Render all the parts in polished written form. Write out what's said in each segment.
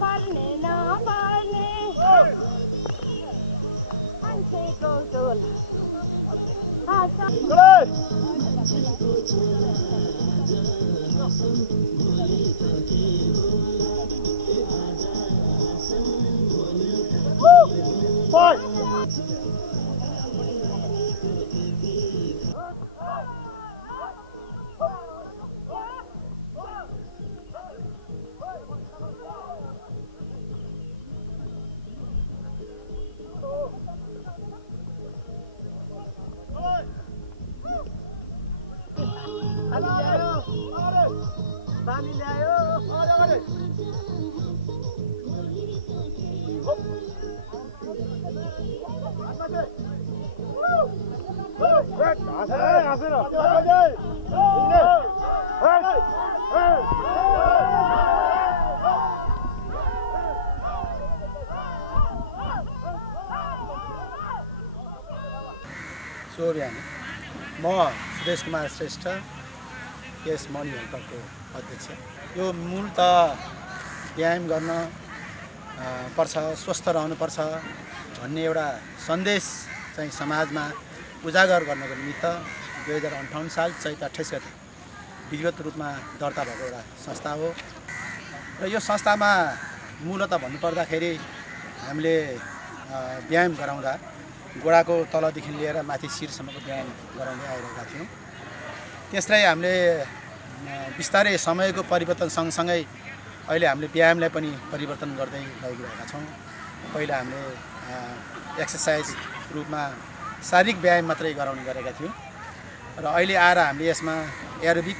पर्ने नपर्ने मान्छेको टोल पानी ल्यायो शुभ बिहान म सुरेश कुमार श्रेष्ठ यस मनी हेल्परको अध्यक्ष यो मूलत व्यायाम गर्न पर्छ स्वस्थ रहनुपर्छ भन्ने एउटा सन्देश चाहिँ समाजमा उजागर गर्नको निमित्त 2058 साल चैत 28 गते विधिवत रूपमा दर्ता भएको एउटा संस्था हो र यो संस्थामा मूलत भन्नुपर्दाखेरि हामीले व्यायाम गराउँदा गोडाको तलदेखि लिएर माथि शिरसम्मको व्यायाम गराउँदै आइरहेका थियौँ। त्यसलाई हामीले बिस्तारै समयको परिवर्तन सँगसँगै अहिले हामीले व्यायामलाई पनि परिवर्तन गर्दै लगिरहेका छौँ। पहिला हामीले एक्सर्साइज रूपमा शारीरिक व्यायाम मात्रै गराउने गरेका थियौँ र अहिले आएर हामीले यसमा एरोबिक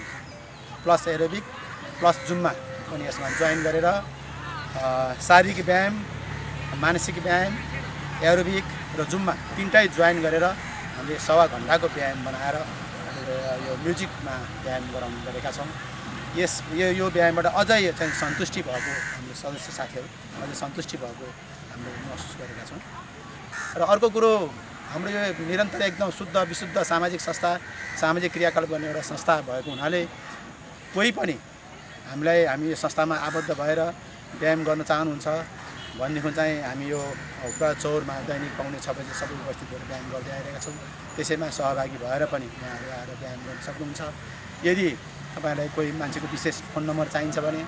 प्लस जुम्मा पनि यसमा जोइन गरेर शारीरिक व्यायाम, मानसिक व्यायाम, एरोबिक र जुम्मा तीनटै जोइन गरेर हामीले सवा घन्टाको व्यायाम बनाएर यो म्युजिकमा व्यायाम गराउने गरेका छौँ। यो व्यायामबाट अझै चाहिँ सन्तुष्टि भएको हाम्रो सदस्य साथीहरू अझै सन्तुष्टि भएको हामीले महसुस गरेका छौँ। र अर्को कुरो हाम्रो यो निरन्तर एकदम शुद्ध विशुद्ध सामाजिक संस्था, सामाजिक क्रियाकलाप गर्ने एउटा संस्था भएको हुनाले कोही पनि हामी यो संस्थामा आबद्ध भएर व्यायाम गर्न चाहनुहुन्छ भनेदेखि चाहिँ हामी यो पुरा चौरमा दैनिक पाउने 6 बजे सबै उपस्थित भएर व्यायाम गर्दै आइरहेका छौँ। त्यसैमा सहभागी भएर पनि यहाँहरू आएर व्यायाम गर्न सक्नुहुन्छ। यदि तपाईँलाई कोही मान्छेको विशेष फोन नम्बर चाहिन्छ भने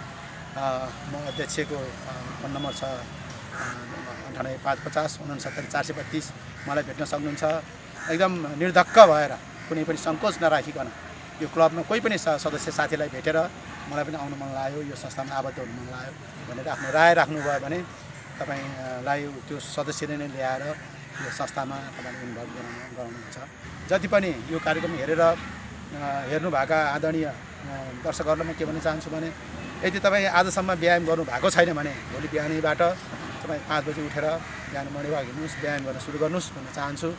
म अध्यक्षको फोन नम्बर छ 98 550 69 432 मलाई भेट्न सक्नुहुन्छ। एकदम निर्धक्क भएर कुनै पनि सङ्कोच नराखिकन यो क्लबमा कोही पनि सदस्य साथीलाई भेटेर मलाई पनि आउनु मन लाग्यो, यो संस्थामा आबद्ध हुनु मन लाग्यो भनेर आफ्नो राय राख्नुभयो भने तपाईँलाई त्यो सदस्यले नै ल्याएर यो संस्थामा तपाईँले इन्भल्भ गराउनुहुन्छ। जति पनि यो कार्यक्रम हेर्नुभएका आदरणीय दर्शकहरूलाई म के भन्न चाहन्छु भने यदि तपाईँ आजसम्म व्यायाम गर्नु भएको छैन भने भोलि बिहानैबाट तपाईँ 5 बजी उठेर बिहान मर्निङ वाक हिँड्नुहोस्, व्यायाम गर्न सुरु गर्नुहोस् भन्न चाहन्छु।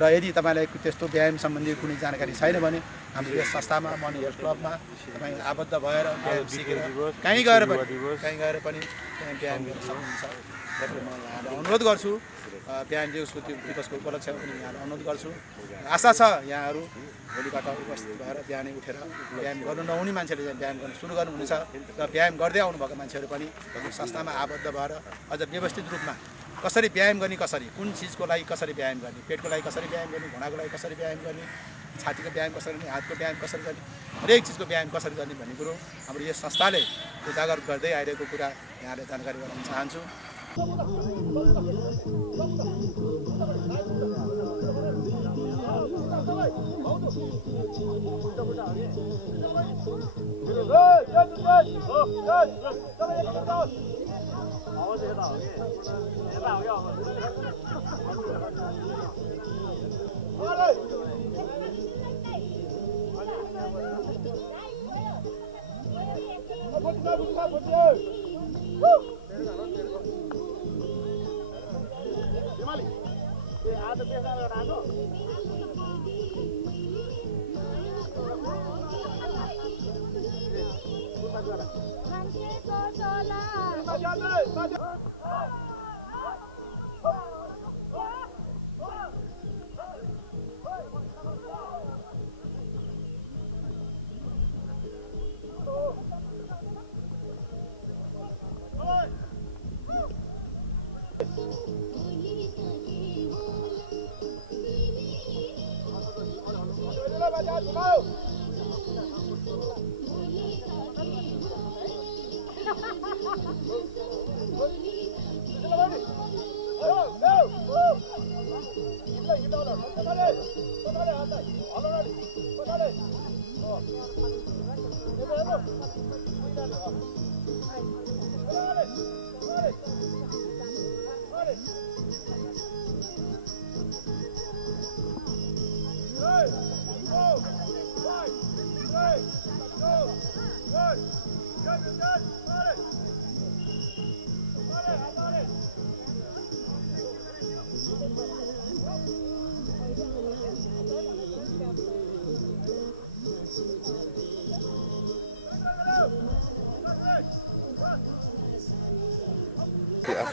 र यदि तपाईँलाई त्यस्तो व्यायाम सम्बन्धी कुनै जानकारी छैन भने हाम्रो यस संस्थामा मनी हेल्थ क्लबमा तपाईँ आबद्ध भएर व्यायाम सिकेर कहीँ गएर पनि त्यहाँ व्यायाम गर्न सक्नुहुन्छ। त्यसले म यहाँलाई अनुरोध गर्छु, बिहान दिवसको त्यो दिवसको उपलक्ष्य पनि यहाँलाई अनुरोध गर्छु। आशा छ यहाँहरू भोलिबाट उपस्थित भएर बिहानै उठेर व्यायाम गर्नु नहुने मान्छेले चाहिँ व्यायाम गर्न सुरु गर्नुहुनेछ र व्यायाम गर्दै आउनुभएका मान्छेहरू पनि संस्थामा आबद्ध भएर अझ व्यवस्थित रूपमा कसरी व्यायाम गर्ने, कसरी कुन चिजको लागि कसरी व्यायाम गर्ने, पेटको लागि कसरी व्यायाम गर्ने, घुँडाको लागि कसरी व्यायाम गर्ने, छातीको व्यायाम कसरी गर्ने, हातको व्यायाम कसरी गर्ने, हरेक चिजको व्यायाम कसरी गर्ने भन्ने कुरो हाम्रो यस संस्थाले उजागर गर्दै आइरहेको कुरा यहाँले जानकारी गराउन चाहन्छु।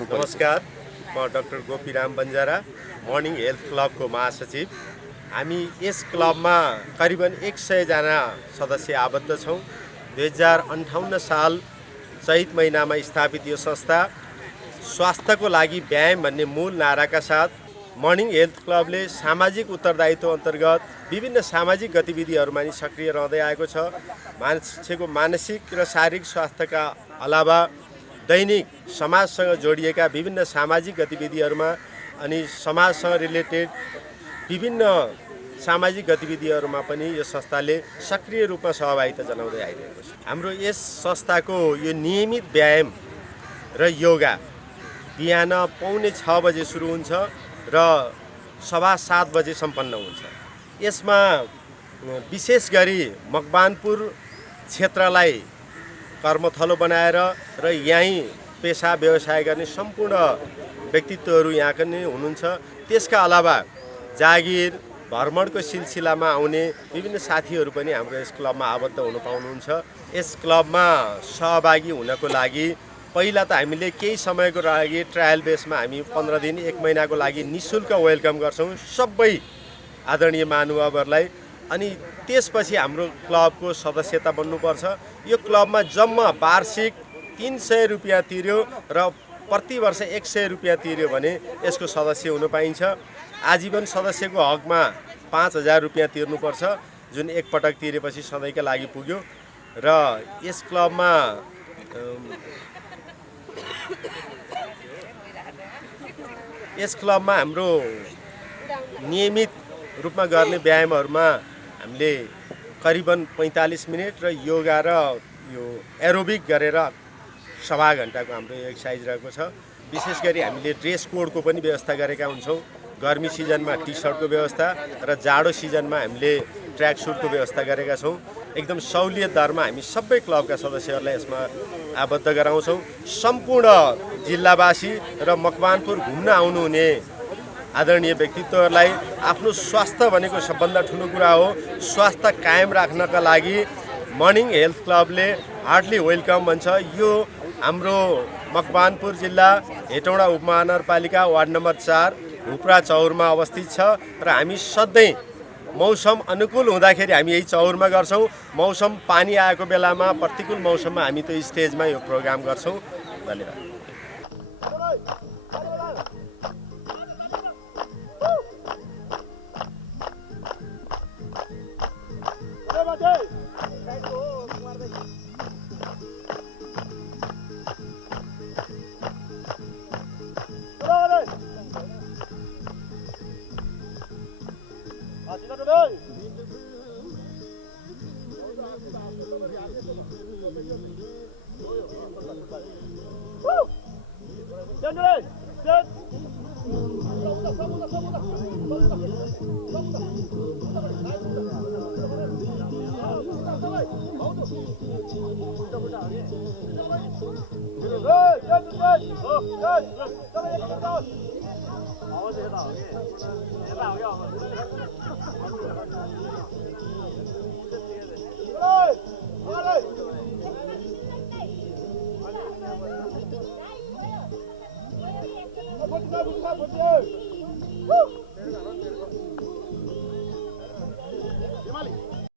नमस्कार, म doctor Gopiram Banjara, morning health क्लबको महासचिव। हामी यस क्लबमा करिबन 100 जना सदस्य आबद्ध छौँ। 2058 साल चैत महिनामा स्थापित यो संस्था स्वास्थ्यको लागि व्यायाम भन्ने मूल नाराका साथ मर्निङ हेल्थ क्लबले सामाजिक उत्तरदायित्व अन्तर्गत विभिन्न सामाजिक गतिविधिहरूमा नि सक्रिय रहँदै आएको छ। मान्छेको मानसिक र शारीरिक स्वास्थ्यका अलावा दैनिक समाजसँग जोडिएका विभिन्न सामाजिक गतिविधिहरूमा अनि समाजसँग रिलेटेड विभिन्न सामाजिक गतिविधिहरूमा पनि यो संस्थाले सक्रिय रूपमा सहभागिता जनाउँदै आइरहेको छ। हाम्रो यस संस्थाको यो नियमित व्यायाम र योगा बिहान 6:45 बजे सुरु हुन्छ र 7:15 बजे सम्पन्न हुन्छ। यसमा विशेष गरी मकवानपुर क्षेत्रलाई कर्मथलो बनाएर र यहीँ पेसा व्यवसाय गर्ने सम्पूर्ण व्यक्तित्वहरू यहाँका नै हुनुहुन्छ। त्यसका अलावा जागिर भ्रमणको सिलसिलामा आउने विभिन्न साथीहरू पनि हाम्रो यस क्लबमा आबद्ध हुन पाउनुहुन्छ। यस क्लबमा सहभागी हुनको लागि पहिला त हामीले केही समयको लागि ट्रायल बेसमा हामी 15 दिन 1 महिनाको लागि निःशुल्क वेलकम गर्छौँ सबै आदरणीय महानुभावहरूलाई। अनि त्यसपछि हाम्रो क्लबको सदस्यता बन्नुपर्छ। यो क्लबमा जम्मा वार्षिक 300 रुपियाँ तिर्यो र प्रति वर्ष 100 रुपियाँ तिर्यो भने यसको सदस्य हुन पाइन्छ। आजीवन सदस्यको हकमा 5000 रुपियाँ तिर्नुपर्छ, जुन एकपटक तिरेपछि सधैँका लागि पुग्यो। र यस क्लबमा हाम्रो नियमित रूपमा गर्ने व्यायामहरूमा हामीले करिबन 45 मिनट र योगा र यो एरोबिक गरेर सवा घन्टाको हाम्रो एक्सर्साइज रहेको छ। विशेष गरी हामीले ड्रेस कोडको पनि व्यवस्था गरेका हुन्छौँ। गर्मी सिजनमा टी सर्टको व्यवस्था र जाडो सिजनमा हामीले ट्र्याक सुटको व्यवस्था गरेका छौँ। एकदम सहुलियत दरमा हामी सबै क्लबका सदस्यहरूलाई यसमा आबद्ध गराउँछौँ। सम्पूर्ण जिल्लावासी र मकवानपुर घुम्न आउनुहुने आदरणीय व्यक्तित्वहरूलाई आफ्नो स्वास्थ्य भनेको सबभन्दा ठुलो कुरा हो। स्वास्थ्य कायम राख्नका लागि मर्निङ हेल्थ क्लबले हार्डली वेलकम भन्छ। यो हाम्रो मकवानपुर जिल्ला हेटौँडा उपमहानगरपालिका वार्ड नम्बर 4 हुप्रा चौरमा अवस्थित छ र हामी सधैँ मौसम अनुकूल हुँदाखेरि हामी यही चौरमा गर्छौँ। मौसम पानी आएको बेलामा प्रतिकूल मौसममा हामी त्यो स्टेजमा यो प्रोग्राम गर्छौँ। धन्यवाद। Woo!